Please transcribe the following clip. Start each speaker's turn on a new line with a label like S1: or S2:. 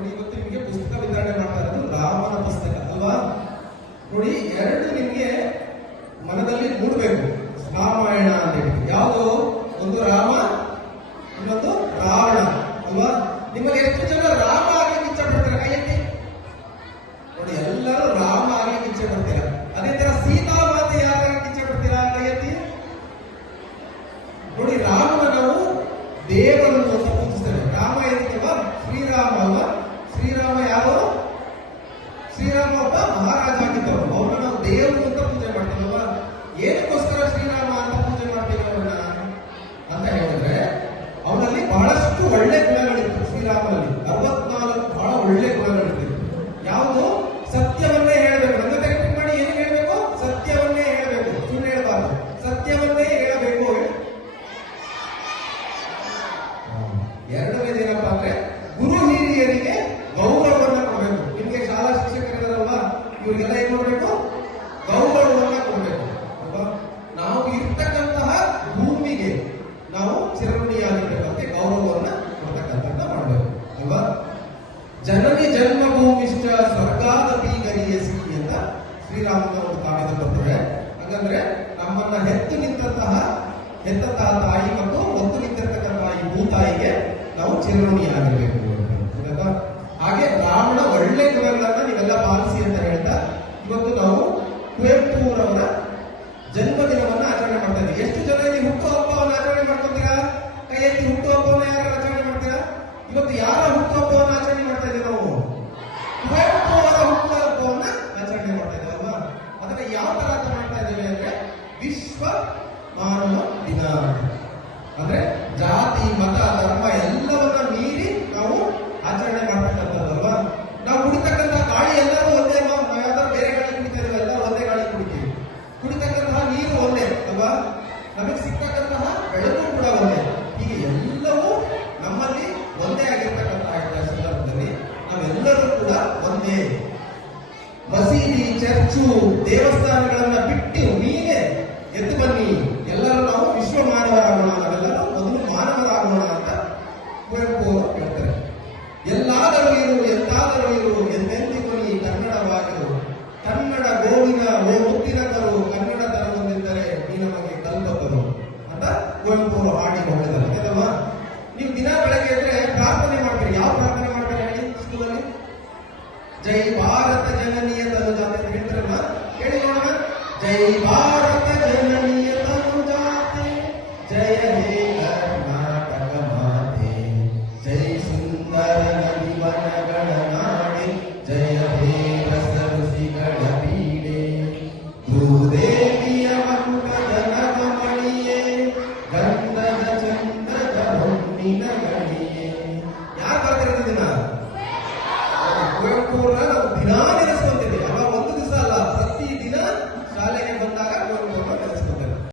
S1: ನೋಡಿ, ಇವತ್ತು ನಿಮಗೆ ಪುಸ್ತಕ ವಿತರಣೆ ಮಾಡ್ತಾ ಇರೋದು ರಾಮನ ಪುಸ್ತಕ, ಅಲ್ವಾ? ನೋಡಿ, ಎರಡು ನಿಮಗೆ ಮನದಲ್ಲಿ ಮೂಡಬೇಕು. ರಾಮಾಯಣ ಅಂತ ಹೇಳಿ ಯಾವುದು? ಒಂದು ರಾಮ, ಇನ್ನೊಂದು ರಾವಣ, ಅಲ್ವಾ? ನಿಮಗೆ ಎಷ್ಟು ಜನ ರಾಮ ಆಗಿ ಕಿಚ್ಚ ಪಡ್ತಾರೆ ಕೈಯಲ್ಲಿ ನೋಡಿ, ಎಲ್ಲರೂ ರಾಮ ಆಗಿ ಕಿಚ್ಚ ಪಡ್ತೀರಾ ಅದೇ ತರ ಸೀತಾ ಮಾತೆ ಕಿಚ್ಚ ಇಚ್ಛೆ ಪಡ್ತೀರಾ ನೋಡಿ ರಾಮನ ನಾವು ದೇವರು ಶ್ರೀರಾಮ ಒಬ್ಬ ಮಹಾರಾಜ ಆಗಿದ್ದವರು ಅವ್ರನ್ನ ನಾವು ದೇವರು ಅಂತ ಪೂಜೆ ಮಾಡ್ತೀವಲ್ವ ಏನಕ್ಕೋಸ್ಕರ ಶ್ರೀರಾಮ ಅಂತ ಪೂಜೆ ಮಾಡ್ತೀವಿ ಅಂತ ಹೇಳಿದ್ರೆ, ಅವನಲ್ಲಿ ಬಹಳಷ್ಟು ಒಳ್ಳೆ ಗುಣಗಳಿತ್ತು ಶ್ರೀರಾಮನಲ್ಲಿ. ಅರವತ್ನಾಲ್ಕು ಬಹಳ ಒಳ್ಳೆ ಗುಣಗಳು ಮತ್ತು ಹೊತ್ತು ನಿಂತಿರ್ತಕ್ಕಂತಹ ಈ ಭೂತಾಯಿಗೆ ನಾವು ಚಿರಋಣಿಯಾಗಿರ್ಬೇಕು ಗೊತ್ತಾಯ್ತಾ? ಹಾಗೆ ರಾವಣ ಒಳ್ಳೆ ಗುಣಗಳನ್ನ ನೀವೆಲ್ಲ ಪಾಲಿಸಿ ಅಂತ ಹೇಳ್ತಾ ಇವತ್ತು ನಾವು ಕುವೆಂಪುರವರ ಜನ್ಮದಿನವನ್ನ ಆಚರಣೆ ಮಾಡ್ತಾ ಇದ್ದೀವಿ. ಎಷ್ಟು ಜನ ಇಲ್ಲಿ ಹುಟ್ಟುಹಬ್ಬವನ್ನು ಆಚರಣೆ ಮಾಡ್ಕೊತೀರಾ? ಕೈ ಎತ್ತಿ ಹುಟ್ಟುಹಬ್ಬವನ್ನು ಯಾರು ಆಚರಣೆ ಮಾಡ್ತೀರಾ? ಇವತ್ತು ಯಾರ ಹುಟ್ಟುಹಬ್ಬವನ್ನು ಆಚರಣೆ ಮಾಡ್ತಾ ಇದ್ದೀವಿ ನಾವು? ಕುವೆಂಪು ಅವರ ಹುಟ್ಟುಹಬ್ಬವನ್ನ ಆಚರಣೆ ಮಾಡ್ತಾ ಇದ್ದೀವಿ ಅಲ್ವಾ? ಅದನ್ನ ಯಾವ ತರ ಮಾಡ್ತಾ ಇದ್ದೇವೆ ಅಂದ್ರೆ ವಿಶ್ವ ಮಾನವ ದಿನ ಅಂದ್ರೆ ಜಾತಿ, ಮತ, ಧರ್ಮ ಎಲ್ಲವನ್ನ ಮೀರಿ ನಾವು ಆಚರಣೆ ಮಾಡ್ತಕ್ಕಂಥದ್ದಲ್ವಾ? ನಾವು ಕುಡಿತಕ್ಕಂಥ ಗಾಳಿ ಎಲ್ಲರೂ ಒಂದೇ ಯಾವ್ದಾದ್ರು ಬೇರೆ ಗಾಳಿ ಕುಡಿತಾ ಎಲ್ಲ ಒಂದೇ ಗಾಳಿ ಕುಡಿತೀವಿ. ಕುಡಿತಕ್ಕಂತಹ ನೀರು ಒಂದೇ, ಅಲ್ವಾ? ನಮಗೆ ಸಿಗ್ತಕ್ಕಂತಹ ಬೆಳಕು ಕೂಡ ಒಂದೇ. ಹೀಗೆ ಎಲ್ಲವೂ ನಮ್ಮಲ್ಲಿ ಒಂದೇ ಆಗಿರ್ತಕ್ಕಂತಹ ಸಂದರ್ಭದಲ್ಲಿ? ನಾವೆಲ್ಲರೂ ಕೂಡ ಒಂದೇ. ಮಸೀದಿ, ಚರ್ಚು, ದೇವಸ್ಥಾನಗಳನ್ನ ಬಿಟ್ಟು ನೀನೇ ಎದ್ದು ಬನ್ನಿ. ತರುವುದೆಂದರೆ ನೀ ನಮಗೆ ಅಂತ ಕುವೆಂಪು ಅವರು ಹಾಡಿ ಹೊರಡಿದ್ದಾರೆ ಆಯ್ತಲ್ವಾ ನೀವು ದಿನ ಬೆಳಗ್ಗೆ ಇದ್ರೆ ಪ್ರಾರ್ಥನೆ ಮಾಡ್ತೀರಿ. ಯಾವ ಪ್ರಾರ್ಥನೆ ಮಾಡ್ತಾರೆ ಹೇಳಿ ಸ್ಕೂಲಲ್ಲಿ? ಜೈ ಭಾರತ ಜನನೀಯ ತನುಜ ಅಂತ ಹೇಳಿ ನೋಡೋಣ. ಜೈ ಭಾರತ